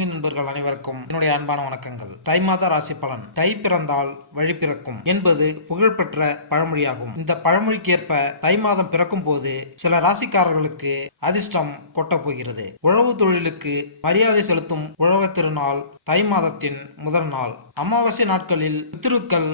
ஆன்மீக நண்பர்கள் அனைவருக்கும் என்னுடைய அன்பான வணக்கங்கள். தை மாத ராசி பலன். தை பிறந்தால் வழி பிறக்கும் என்பது புகழ்பெற்ற பழமொழியாகும். இந்த பழமொழிக்கேற்ப தை மாதம் பிறக்கும் போது சில ராசிக்காரர்களுக்கு அதிர்ஷ்டம் கொட்டப் போகிறது. உழவு தொழிலுக்கு மரியாதை செலுத்தும் உழவர் திருநாள் தை மாதத்தின் முதல் நாள். அமாவாசை நாட்களில் பித்ருக்கள்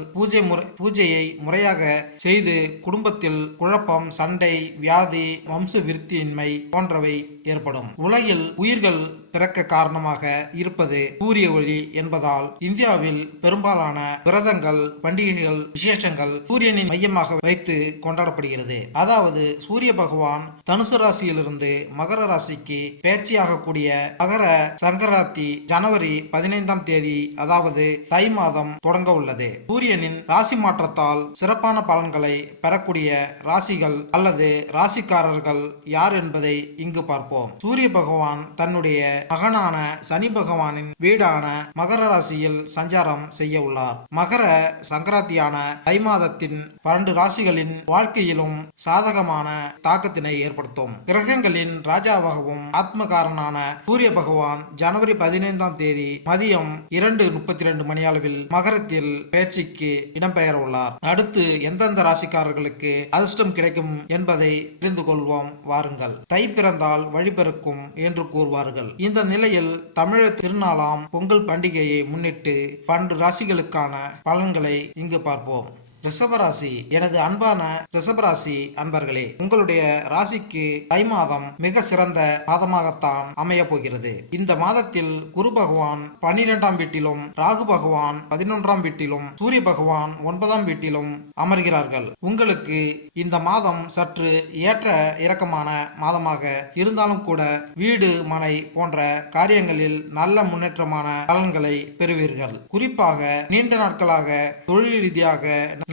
பூஜையை முறையாக செய்து குடும்பத்தில் குழப்பம், சண்டை, வியாதி, வம்ச விருத்தியின்மை போன்றவை ஏற்படும். உலகில் உயிர்கள் பிறக்க காரணமாக இருப்பது சூரிய ஒளி என்பதால் இந்தியாவில் பெரும்பாலான விரதங்கள், பண்டிகைகள், விசேஷங்கள் சூரியனின் மையமாக வைத்து கொண்டாடப்படுகிறது. அதாவது சூரிய பகவான் தனுசு ராசியிலிருந்து மகர ராசிக்கு பயிற்சியாகக்கூடிய மகர சங்கராந்தி ஜனவரி 15ஆம் தேதி, அதாவது தை மாதம் தொடங்க உள்ளது. சூரியனின் ராசி மாற்றத்தால் சிறப்பான பலன்களை பெறக்கூடிய ராசிகள் அல்லது ராசிக்காரர்கள் யார் என்பதை இங்கு பார்ப்போம். சூரிய பகவான் தன்னுடைய மகனான சனி பகவானின் வீடான மகர ராசியில் சஞ்சாரம் செய்ய உள்ளார். மகர சங்கராந்தியான தை மாதத்தின் 12 ராசிகளின் வாழ்க்கையிலும் சாதகமான தாக்கத்தினை ஏற்படுத்தும். கிரகங்களின் ராஜாவாகவும் ஆத்மகாரனான சூரிய பகவான் ஜனவரி 15ஆம் தேதி மதியம் 2:32 மணியளவில் மகரத்தில் பயிற்சிக்கு இடம்பெயர உள்ளார். அடுத்து எந்தெந்த ராசிக்காரர்களுக்கு அதிர்ஷ்டம் கிடைக்கும் என்பதை தெரிந்து கொள்வோம் வாருங்கள். தை பிறந்தால் வழிபிறக்கும் என்று கூறுவார்கள். இந்த நிலையில் தமிழர் திருநாளாம் பொங்கல் பண்டிகையை முன்னிட்டு 12 ராசிகளுக்கான பலன்களை இங்கு பார்ப்போம். ரிஷபராசி. எனது அன்பான ரிஷபராசி அன்பர்களே, உங்களுடைய ராசிக்கு தை மாதம் மிக சிறந்த மாதமாகத்தான் அமைய போகிறது. இந்த மாதத்தில் குரு பகவான் 12ஆம் வீட்டிலும், ராகு பகவான் 11ஆம் வீட்டிலும், சூரிய பகவான் 9ஆம் வீட்டிலும் அமர்கிறார்கள். உங்களுக்கு இந்த மாதம் சற்று ஏற்ற இறக்கமான மாதமாக இருந்தாலும் கூட வீடு, மனை போன்ற காரியங்களில் நல்ல முன்னேற்றமான பலன்களை பெறுவீர்கள். குறிப்பாக நீண்ட நாட்களாக தொழில் ரீதியாக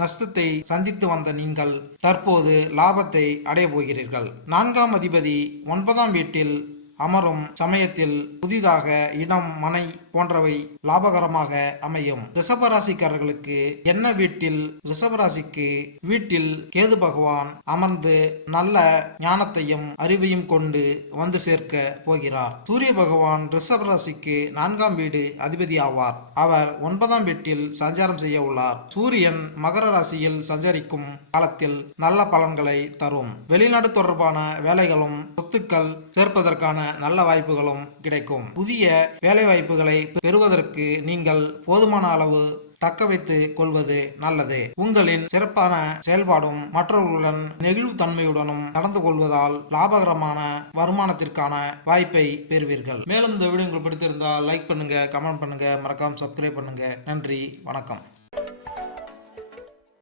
நஷ்டத்தை சந்தித்து வந்த நீங்கள் தற்போது லாபத்தை அடைய போகிறீர்கள். 4ஆம் அதிபதி 9ஆம் வீட்டில் அமரும் சமயத்தில் புதிதாக இடம், மனை போன்றவை லாபகரமாக அமையும். ரிஷபராசிக்காரர்களுக்கு என்ன வீட்டில் ரிஷபராசிக்கு வீட்டில் கேது பகவான் அமர்ந்து நல்ல ஞானத்தையும் அறிவையும் கொண்டு வந்து சேர்க்க போகிறார். சூரிய பகவான் ரிஷபராசிக்கு 4ஆம் வீடு அதிபதி ஆவார். அவர் 9ஆம் வீட்டில் சஞ்சாரம் செய்ய உள்ளார். சூரியன் மகர ராசியில் சஞ்சரிக்கும் காலத்தில் நல்ல பலன்களை தரும். வெளிநாடு தொடர்பான வேலைகளும், சொத்துக்கள் சேர்ப்பதற்கான நல்ல வாய்ப்புகளும் கிடைக்கும். புதிய வேலை வாய்ப்புகளை பெறுவதற்கு நீங்கள் போதுமான அளவு தக்க வைத்துக் கொள்வது நல்லது. உங்களின் சிறப்பான செயல்பாடும் மற்றவர்களுடன் நெகிழ்வு தன்மையுடனும் நடந்து கொள்வதால் லாபகரமான வருமானத்திற்கான வாய்ப்பை பெறுவீர்கள். மேலும் இந்த வீடியோ உங்களுக்கு பிடித்திருந்தால் லைக் பண்ணுங்க, கமெண்ட் பண்ணுங்க, மறக்காம சப்ஸ்கிரைப் பண்ணுங்க. நன்றி, வணக்கம்.